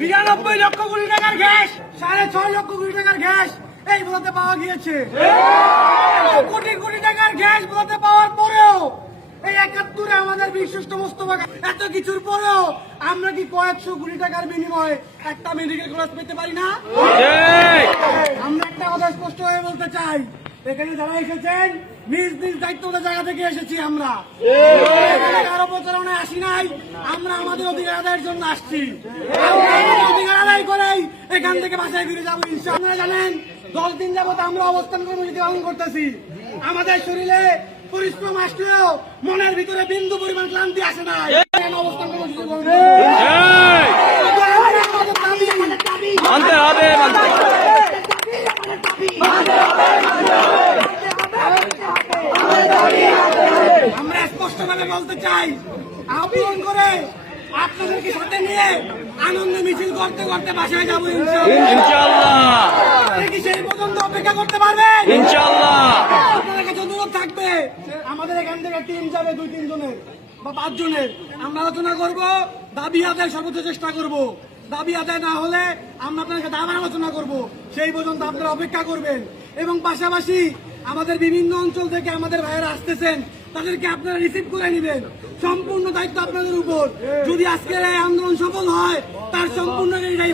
বিরানব্বই লক্ষ কোটি টাকার গ্যাস সাড়ে ছয় লক্ষ কোটি টাকার গ্যাস এই বলতে পাওয়া গিয়েছে কোটি কোটি টাকার গ্যাস বলতে পাওয়ার পরেও এই একাত্তরে আমাদের বিশ্বস্ত মোস্তফা এত কিছুর পরেও আমরা কি কয়েকশো কোটি টাকার বিনিময়ে একটা মেডিকেল কলেজ পেতে পারি না আমরা একটা কথা স্পষ্ট হয়ে বলতে চাই। এখানে যারা এসেছেন, নিজ নিজ দায়িত্বগত জায়গা থেকে এসেছি আমরা। কারও প্রচারণায় আসি নাই, আমরা আমাদের অধিকার আদায়ের জন্য আসছি। অধিকার আদায় করেই এখান থেকে বাসায় ফিরে যাব। আপনারা জানেন দশ দিন যাবত আমরা অবস্থান কর্মসূচি পালন করতেছি। আমাদের শরীরে পরিশ্রম আসলেও মনের ভিতরে বিন্দু পরিমাণ ক্লান্তি আসে না অবস্থান কর্মসূচি পালন করছি। আমাদের দাবি, আমাদের দাবি, মানতে হবে মানতে আমরা স্পষ্টভাবে বলতে চাই। আহ্বান করে আপনাদেরকে সাথে নিয়ে আনন্দ মিছিল করতে করতে বাসায় যাব ইনশাআল্লাহ। কি সেই পর্যন্ত অপেক্ষা করতে পারবেন? ইনশাআল্লাহ। আপনাদের কাছে অনুরোধ থাকবে আমাদের এখান থেকে টিম যাবে দুই তিন জনের বা পাঁচ জনের। আমরা আলোচনা করব দাবি আদায় সর্বোচ্চ চেষ্টা করব। দাবি আদায় না হলে আমরা আপনাদের সাথে আবার আলোচনা করব। সেই পর্যন্ত আপনারা অপেক্ষা করবেন। এবং পাশাপাশি আমাদের বিভিন্ন অঞ্চল থেকে আমাদের ভাইয়েরা আসতেছেন। তাদেরকে আপনারা রিসিভ করে নেবেন। সম্পূর্ণ দায়িত্ব আপনাদের উপর। যদি আজকের এই আন্দোলন সফল হয়, তার সম্পূর্ণ এটাই